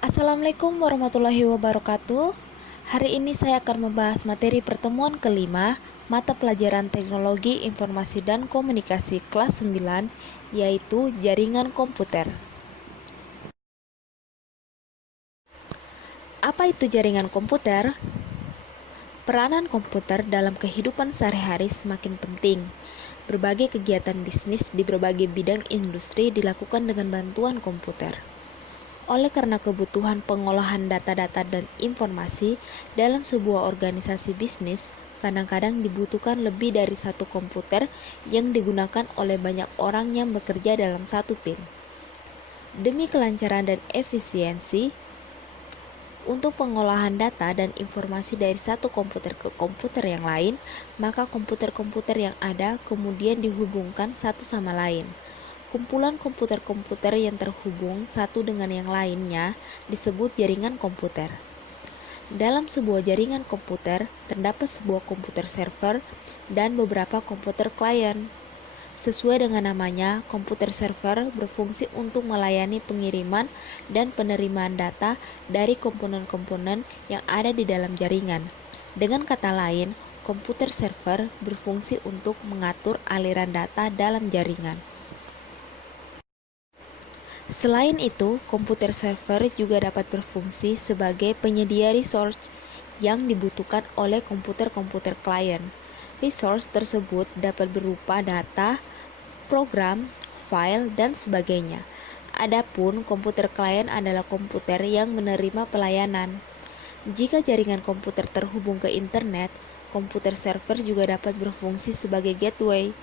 Assalamualaikum warahmatullahi wabarakatuh. Hari ini saya akan membahas materi pertemuan kelima mata pelajaran Teknologi Informasi dan Komunikasi kelas 9, yaitu Jaringan Komputer. Apa itu jaringan komputer? Peranan komputer dalam kehidupan sehari-hari semakin penting. Berbagai kegiatan bisnis di berbagai bidang industri dilakukan dengan bantuan komputer. Oleh karena kebutuhan pengolahan data-data dan informasi dalam sebuah organisasi bisnis, kadang-kadang dibutuhkan lebih dari satu komputer yang digunakan oleh banyak orang yang bekerja dalam satu tim. Demi kelancaran dan efisiensi, untuk pengolahan data dan informasi dari satu komputer ke komputer yang lain, maka komputer-komputer yang ada kemudian dihubungkan satu sama lain. Kumpulan komputer-komputer yang terhubung satu dengan yang lainnya disebut jaringan komputer. Dalam sebuah jaringan komputer, terdapat sebuah komputer server dan beberapa komputer klien. Sesuai dengan namanya, komputer server berfungsi untuk melayani pengiriman dan penerimaan data dari komponen-komponen yang ada di dalam jaringan. Dengan kata lain, komputer server berfungsi untuk mengatur aliran data dalam jaringan. Selain itu, komputer server juga dapat berfungsi sebagai penyedia resource yang dibutuhkan oleh komputer-komputer klien. Resource tersebut dapat berupa data, program, file, dan sebagainya. Adapun komputer klien adalah komputer yang menerima pelayanan. Jika jaringan komputer terhubung ke internet, komputer server juga dapat berfungsi sebagai gateway.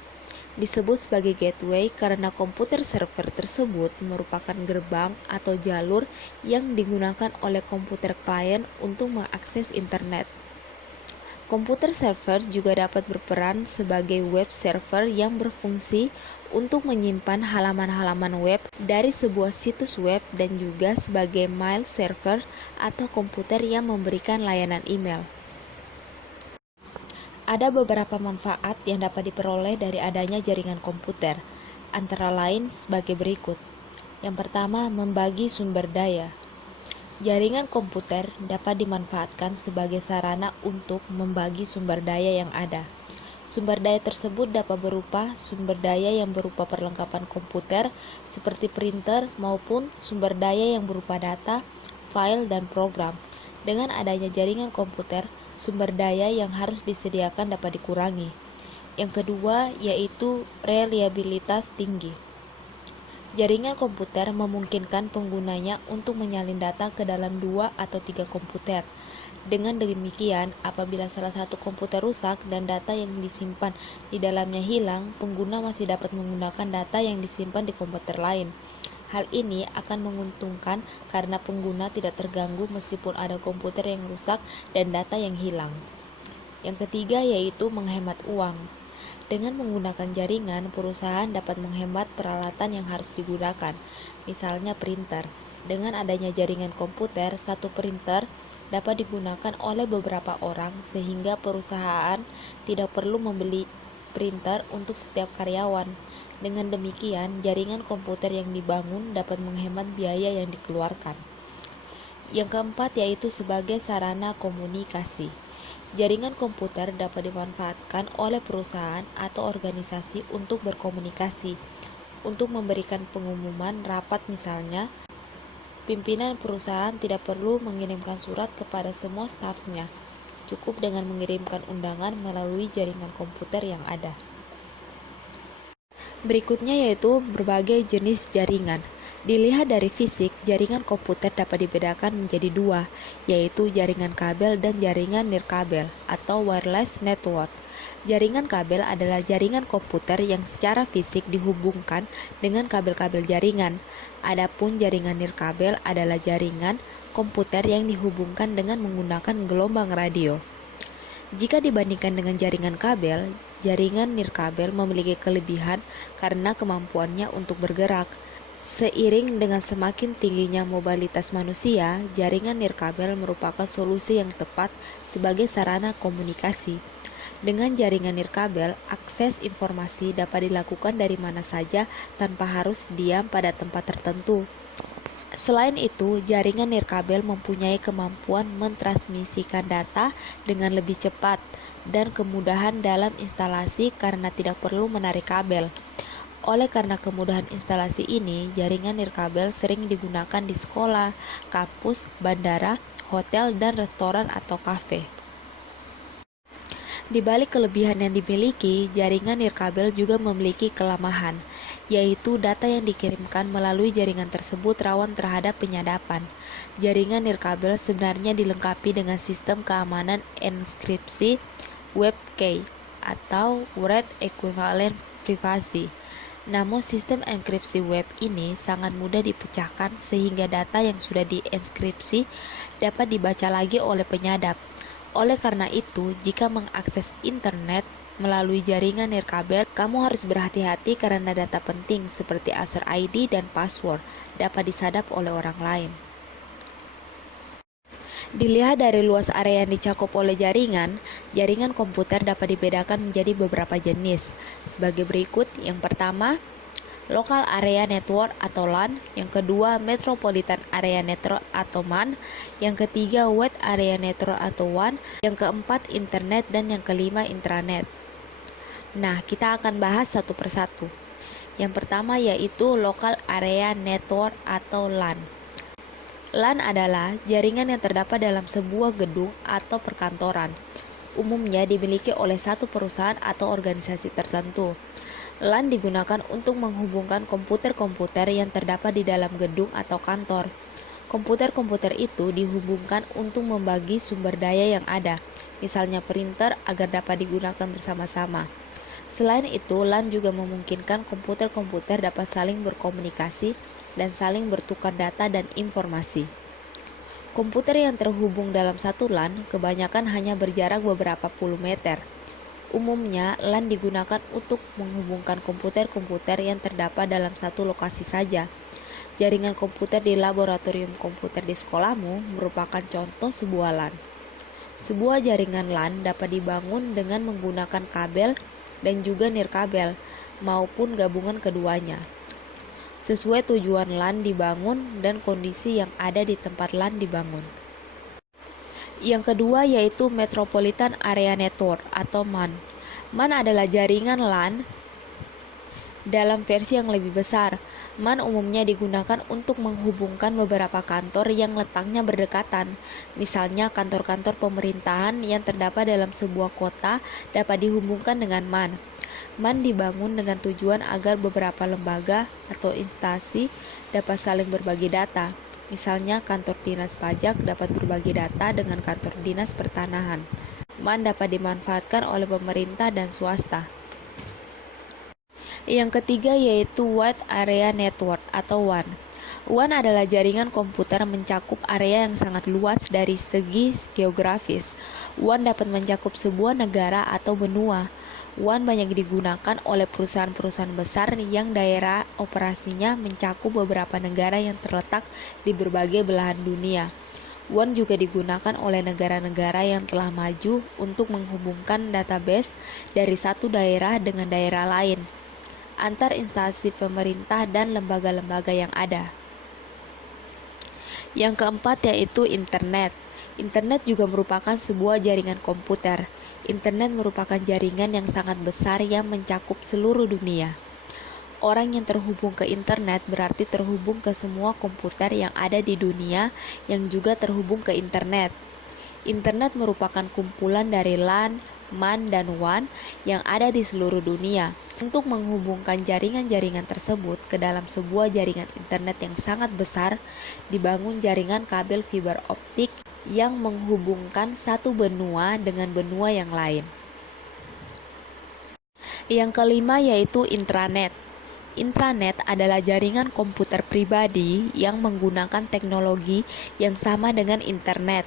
Disebut sebagai gateway karena komputer server tersebut merupakan gerbang atau jalur yang digunakan oleh komputer klien untuk mengakses internet. Komputer server juga dapat berperan sebagai web server yang berfungsi untuk menyimpan halaman-halaman web dari sebuah situs web dan juga sebagai mail server atau komputer yang memberikan layanan email. Ada beberapa manfaat yang dapat diperoleh dari adanya jaringan komputer, antara lain sebagai berikut. Yang pertama, membagi sumber daya. Jaringan komputer dapat dimanfaatkan sebagai sarana untuk membagi sumber daya yang ada. Sumber daya tersebut dapat berupa sumber daya yang berupa perlengkapan komputer seperti printer maupun sumber daya yang berupa data, file, dan program. Dengan adanya jaringan komputer, sumber daya yang harus disediakan dapat dikurangi. Yang kedua yaitu reliabilitas tinggi. Jaringan komputer memungkinkan penggunanya untuk menyalin data ke dalam 2 atau 3 komputer. Dengan demikian, apabila salah satu komputer rusak dan data yang disimpan di dalamnya hilang, pengguna masih dapat menggunakan data yang disimpan di komputer lain. Hal ini akan menguntungkan karena pengguna tidak terganggu meskipun ada komputer yang rusak dan data yang hilang. Yang ketiga yaitu menghemat uang. Dengan menggunakan jaringan, perusahaan dapat menghemat peralatan yang harus digunakan, misalnya printer. Dengan adanya jaringan komputer, satu printer dapat digunakan oleh beberapa orang sehingga perusahaan tidak perlu membeli printer untuk setiap karyawan. Dengan demikian, jaringan komputer yang dibangun dapat menghemat biaya yang dikeluarkan. Yang keempat yaitu sebagai sarana komunikasi. Jaringan komputer dapat dimanfaatkan oleh perusahaan atau organisasi untuk berkomunikasi. Untuk memberikan pengumuman rapat misalnya, pimpinan perusahaan tidak perlu mengirimkan surat kepada semua stafnya. Cukup dengan mengirimkan undangan melalui jaringan komputer yang ada. Berikutnya yaitu berbagai jenis jaringan. Dilihat dari fisik, jaringan komputer dapat dibedakan menjadi dua, yaitu jaringan kabel dan jaringan nirkabel atau wireless network. Jaringan kabel adalah jaringan komputer yang secara fisik dihubungkan dengan kabel-kabel jaringan. Adapun jaringan nirkabel adalah jaringan komputer yang dihubungkan dengan menggunakan gelombang radio. Jika dibandingkan dengan jaringan kabel, jaringan nirkabel memiliki kelebihan karena kemampuannya untuk bergerak. Seiring dengan semakin tingginya mobilitas manusia, jaringan nirkabel merupakan solusi yang tepat sebagai sarana komunikasi. Dengan jaringan nirkabel, akses informasi dapat dilakukan dari mana saja tanpa harus diam pada tempat tertentu. Selain itu, jaringan nirkabel mempunyai kemampuan mentransmisikan data dengan lebih cepat dan kemudahan dalam instalasi karena tidak perlu menarik kabel. Oleh karena kemudahan instalasi ini, jaringan nirkabel sering digunakan di sekolah, kampus, bandara, hotel, dan restoran atau kafe. Di balik kelebihan yang dimiliki, jaringan nirkabel juga memiliki kelemahan, yaitu data yang dikirimkan melalui jaringan tersebut rawan terhadap penyadapan. Jaringan nirkabel sebenarnya dilengkapi dengan sistem keamanan enkripsi WebKey atau Word Equivalent Privacy. Namun sistem enkripsi web ini sangat mudah dipecahkan sehingga data yang sudah dienkripsi dapat dibaca lagi oleh penyadap. Oleh karena itu, jika mengakses internet melalui jaringan nirkabel, kamu harus berhati-hati karena data penting seperti user ID dan password dapat disadap oleh orang lain. Dilihat dari luas area yang dicakup oleh jaringan komputer dapat dibedakan menjadi beberapa jenis. Sebagai berikut, yang pertama, Local Area Network atau LAN, yang kedua Metropolitan Area Network atau MAN, yang ketiga Wide Area Network atau WAN, yang keempat Internet, dan yang kelima Intranet. Nah, kita akan bahas satu persatu. Yang pertama yaitu Local Area Network atau LAN. LAN adalah jaringan yang terdapat dalam sebuah gedung atau perkantoran. Umumnya dimiliki oleh satu perusahaan atau organisasi tertentu. LAN digunakan untuk menghubungkan komputer-komputer yang terdapat di dalam gedung atau kantor. Komputer-komputer itu dihubungkan untuk membagi sumber daya yang ada, misalnya printer, agar dapat digunakan bersama-sama. Selain itu, LAN juga memungkinkan komputer-komputer dapat saling berkomunikasi dan saling bertukar data dan informasi. Komputer yang terhubung dalam satu LAN kebanyakan hanya berjarak beberapa puluh meter. Umumnya, LAN digunakan untuk menghubungkan komputer-komputer yang terdapat dalam satu lokasi saja. Jaringan komputer di laboratorium komputer di sekolahmu merupakan contoh sebuah LAN. Sebuah jaringan LAN dapat dibangun dengan menggunakan kabel dan juga nirkabel, maupun gabungan keduanya. Sesuai tujuan LAN dibangun dan kondisi yang ada di tempat LAN dibangun. Yang kedua yaitu Metropolitan Area Network atau MAN. MAN adalah jaringan LAN dalam versi yang lebih besar. MAN umumnya digunakan untuk menghubungkan beberapa kantor yang letaknya berdekatan. Misalnya kantor-kantor pemerintahan yang terdapat dalam sebuah kota dapat dihubungkan dengan MAN. MAN dibangun dengan tujuan agar beberapa lembaga atau instansi dapat saling berbagi data. Misalnya kantor dinas pajak dapat berbagi data dengan kantor dinas pertanahan. MAN dapat dimanfaatkan oleh pemerintah dan swasta. Yang ketiga yaitu Wide Area Network atau WAN. WAN adalah jaringan komputer mencakup area yang sangat luas dari segi geografis. WAN dapat mencakup sebuah negara atau benua. WAN banyak digunakan oleh perusahaan-perusahaan besar yang daerah operasinya mencakup beberapa negara yang terletak di berbagai belahan dunia. WAN juga digunakan oleh negara-negara yang telah maju untuk menghubungkan database dari satu daerah dengan daerah lain, antar instansi pemerintah dan lembaga-lembaga yang ada. Yang keempat yaitu Internet. Internet juga merupakan sebuah jaringan komputer. Internet merupakan jaringan yang sangat besar yang mencakup seluruh dunia. Orang yang terhubung ke internet berarti terhubung ke semua komputer yang ada di dunia yang juga terhubung ke internet. Internet merupakan kumpulan dari LAN, MAN, dan WAN yang ada di seluruh dunia. Untuk menghubungkan jaringan-jaringan tersebut ke dalam sebuah jaringan internet yang sangat besar, dibangun jaringan kabel fiber optik yang menghubungkan satu benua dengan benua yang lain. Yang kelima yaitu intranet. Intranet adalah jaringan komputer pribadi yang menggunakan teknologi yang sama dengan internet.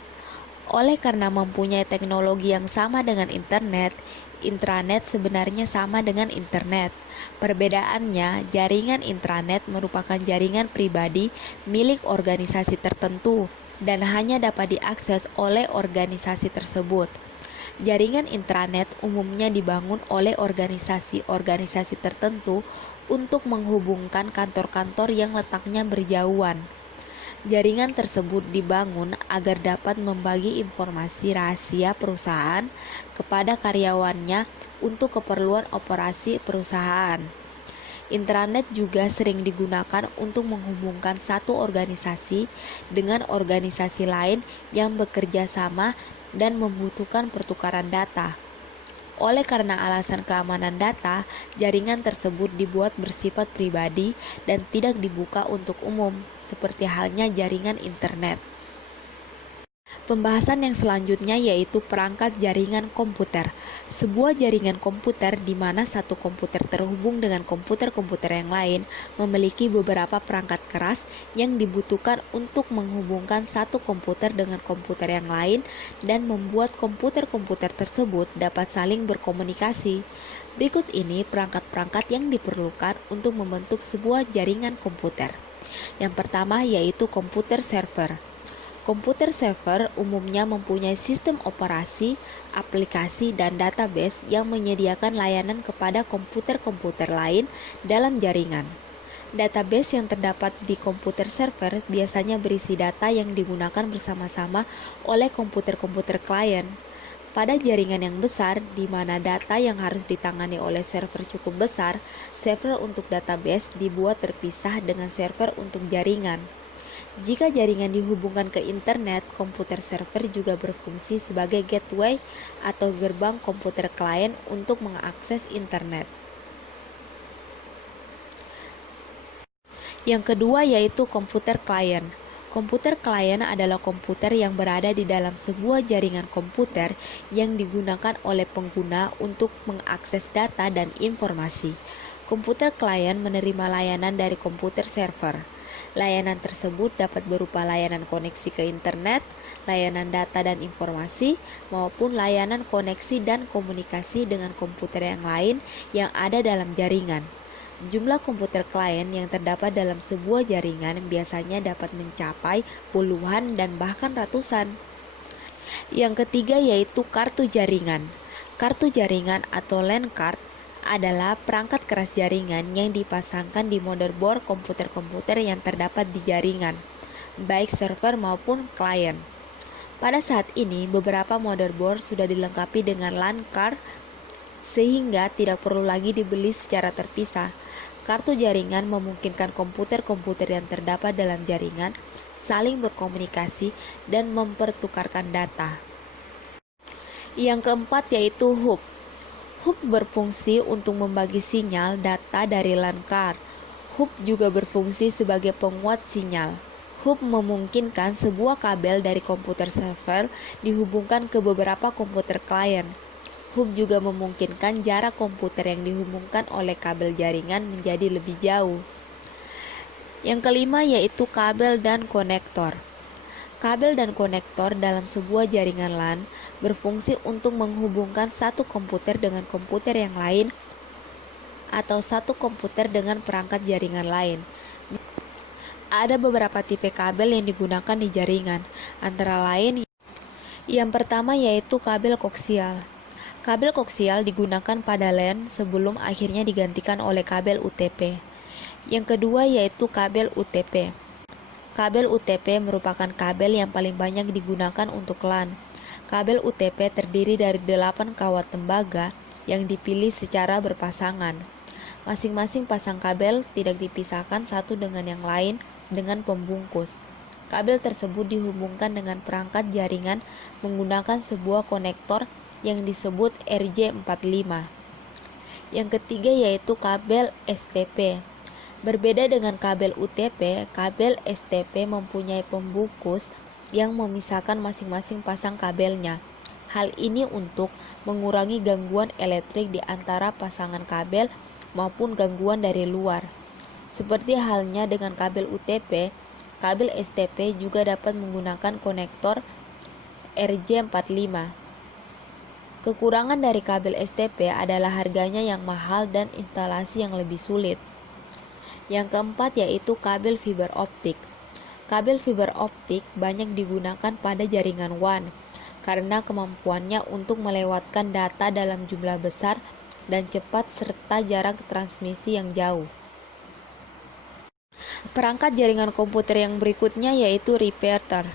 Oleh karena mempunyai teknologi yang sama dengan internet, intranet sebenarnya sama dengan internet. Perbedaannya, jaringan intranet merupakan jaringan pribadi milik organisasi tertentu dan hanya dapat diakses oleh organisasi tersebut. Jaringan intranet umumnya dibangun oleh organisasi-organisasi tertentu untuk menghubungkan kantor-kantor yang letaknya berjauhan. Jaringan tersebut dibangun agar dapat membagi informasi rahasia perusahaan kepada karyawannya untuk keperluan operasi perusahaan. Intranet juga sering digunakan untuk menghubungkan satu organisasi dengan organisasi lain yang bekerja sama dan membutuhkan pertukaran data. Oleh karena alasan keamanan data, jaringan tersebut dibuat bersifat pribadi dan tidak dibuka untuk umum, seperti halnya jaringan internet. Pembahasan yang selanjutnya yaitu perangkat jaringan komputer. Sebuah jaringan komputer di mana satu komputer terhubung dengan komputer-komputer yang lain memiliki beberapa perangkat keras yang dibutuhkan untuk menghubungkan satu komputer dengan komputer yang lain dan membuat komputer-komputer tersebut dapat saling berkomunikasi. Berikut ini perangkat-perangkat yang diperlukan untuk membentuk sebuah jaringan komputer. Yang pertama yaitu komputer server. Komputer server umumnya mempunyai sistem operasi, aplikasi, dan database yang menyediakan layanan kepada komputer-komputer lain dalam jaringan. Database yang terdapat di komputer server biasanya berisi data yang digunakan bersama-sama oleh komputer-komputer klien. Pada jaringan yang besar, di mana data yang harus ditangani oleh server cukup besar, server untuk database dibuat terpisah dengan server untuk jaringan. Jika jaringan dihubungkan ke internet, komputer server juga berfungsi sebagai gateway atau gerbang komputer klien untuk mengakses internet. Yang kedua yaitu komputer klien. Komputer klien adalah komputer yang berada di dalam sebuah jaringan komputer yang digunakan oleh pengguna untuk mengakses data dan informasi. Komputer klien menerima layanan dari komputer server. Layanan tersebut dapat berupa layanan koneksi ke internet, layanan data dan informasi, maupun layanan koneksi dan komunikasi dengan komputer yang lain yang ada dalam jaringan. Jumlah komputer klien yang terdapat dalam sebuah jaringan biasanya dapat mencapai puluhan dan bahkan ratusan. Yang ketiga yaitu kartu jaringan. Kartu jaringan atau LAN card adalah perangkat keras jaringan yang dipasangkan di motherboard komputer-komputer yang terdapat di jaringan, baik server maupun klien. Pada saat ini, beberapa motherboard sudah dilengkapi dengan LAN card sehingga tidak perlu lagi dibeli secara terpisah. Kartu jaringan memungkinkan komputer-komputer yang terdapat dalam jaringan saling berkomunikasi dan mempertukarkan data. Yang keempat yaitu hub. Hub berfungsi untuk membagi sinyal data dari LAN card. Hub juga berfungsi sebagai penguat sinyal. Hub memungkinkan sebuah kabel dari komputer server dihubungkan ke beberapa komputer klien. Hub juga memungkinkan jarak komputer yang dihubungkan oleh kabel jaringan menjadi lebih jauh. Yang kelima yaitu kabel dan konektor. Kabel dan konektor dalam sebuah jaringan LAN berfungsi untuk menghubungkan satu komputer dengan komputer yang lain atau satu komputer dengan perangkat jaringan lain. Ada beberapa tipe kabel yang digunakan di jaringan, antara lain yang pertama yaitu kabel koaksial. Kabel koaksial digunakan pada LAN sebelum akhirnya digantikan oleh kabel UTP. Yang kedua yaitu kabel UTP. Kabel UTP merupakan kabel yang paling banyak digunakan untuk LAN. Kabel UTP terdiri dari 8 kawat tembaga yang dipilih secara berpasangan. Masing-masing pasang kabel tidak dipisahkan satu dengan yang lain dengan pembungkus. Kabel tersebut dihubungkan dengan perangkat jaringan menggunakan sebuah konektor yang disebut RJ45. Yang ketiga yaitu kabel STP. Berbeda dengan kabel UTP, kabel STP mempunyai pembungkus yang memisahkan masing-masing pasang kabelnya. Hal ini untuk mengurangi gangguan elektrik di antara pasangan kabel maupun gangguan dari luar. Seperti halnya dengan kabel UTP, kabel STP juga dapat menggunakan konektor RJ45. Kekurangan dari kabel STP adalah harganya yang mahal dan instalasi yang lebih sulit. Yang keempat yaitu kabel fiber optik. Kabel fiber optik banyak digunakan pada jaringan WAN karena kemampuannya untuk melewatkan data dalam jumlah besar dan cepat serta jarak transmisi yang jauh. Perangkat jaringan komputer yang berikutnya yaitu repeater.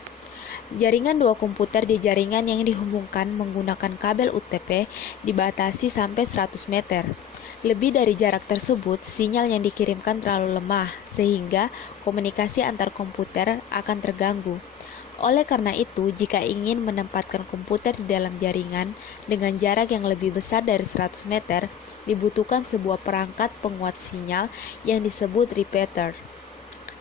Jaringan dua komputer di jaringan yang dihubungkan menggunakan kabel UTP dibatasi sampai 100 meter. Lebih dari jarak tersebut, sinyal yang dikirimkan terlalu lemah, sehingga komunikasi antar komputer akan terganggu. Oleh karena itu, jika ingin menempatkan komputer di dalam jaringan dengan jarak yang lebih besar dari 100 meter, dibutuhkan sebuah perangkat penguat sinyal yang disebut repeater.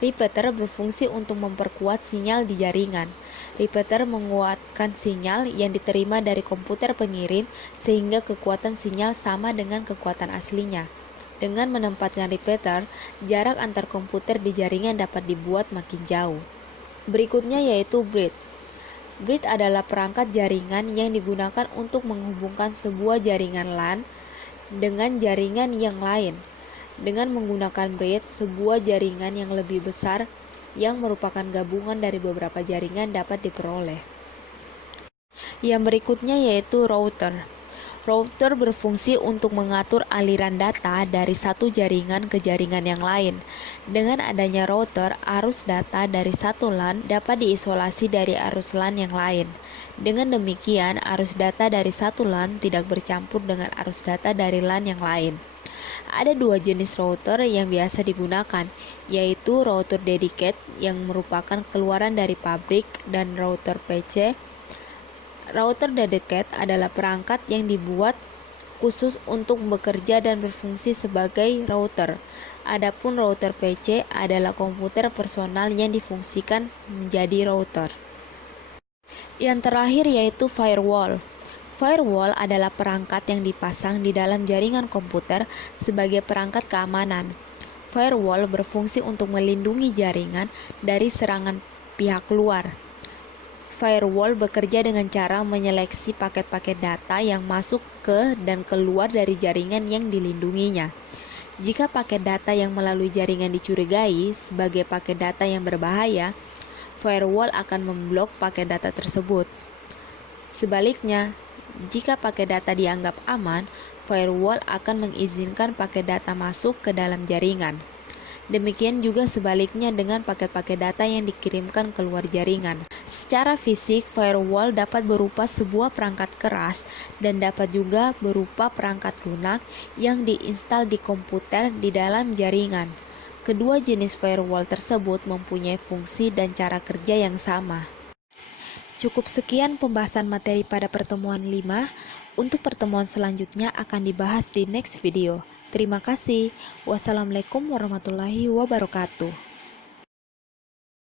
Repeater berfungsi untuk memperkuat sinyal di jaringan. Repeater menguatkan sinyal yang diterima dari komputer pengirim sehingga kekuatan sinyal sama dengan kekuatan aslinya. Dengan menempatkan repeater, jarak antar komputer di jaringan dapat dibuat makin jauh. Berikutnya yaitu bridge. Bridge adalah perangkat jaringan yang digunakan untuk menghubungkan sebuah jaringan LAN dengan jaringan yang lain. Dengan menggunakan bridge, sebuah jaringan yang lebih besar yang merupakan gabungan dari beberapa jaringan dapat diperoleh. Yang berikutnya yaitu router. Router berfungsi untuk mengatur aliran data dari satu jaringan ke jaringan yang lain. Dengan adanya router, arus data dari satu LAN dapat diisolasi dari arus LAN yang lain. Dengan demikian, arus data dari satu LAN tidak bercampur dengan arus data dari LAN yang lain. Ada dua jenis router yang biasa digunakan, yaitu router dedicated yang merupakan keluaran dari pabrik dan router PC. Router dedicated adalah perangkat yang dibuat khusus untuk bekerja dan berfungsi sebagai router. Adapun router PC adalah komputer personal yang difungsikan menjadi router. Yang terakhir yaitu firewall. Firewall adalah perangkat yang dipasang di dalam jaringan komputer sebagai perangkat keamanan. Firewall berfungsi untuk melindungi jaringan dari serangan pihak luar. Firewall bekerja dengan cara menyeleksi paket-paket data yang masuk ke dan keluar dari jaringan yang dilindunginya. Jika paket data yang melalui jaringan dicurigai sebagai paket data yang berbahaya, firewall akan memblok paket data tersebut. Sebaliknya, jika paket data dianggap aman, firewall akan mengizinkan paket data masuk ke dalam jaringan. Demikian juga sebaliknya dengan paket-paket data yang dikirimkan keluar jaringan. Secara fisik, firewall dapat berupa sebuah perangkat keras dan dapat juga berupa perangkat lunak yang diinstal di komputer di dalam jaringan. Kedua jenis firewall tersebut mempunyai fungsi dan cara kerja yang sama. Cukup sekian pembahasan materi pada pertemuan 5. Untuk pertemuan selanjutnya akan dibahas di next video. Terima kasih. Wassalamualaikum warahmatullahi wabarakatuh.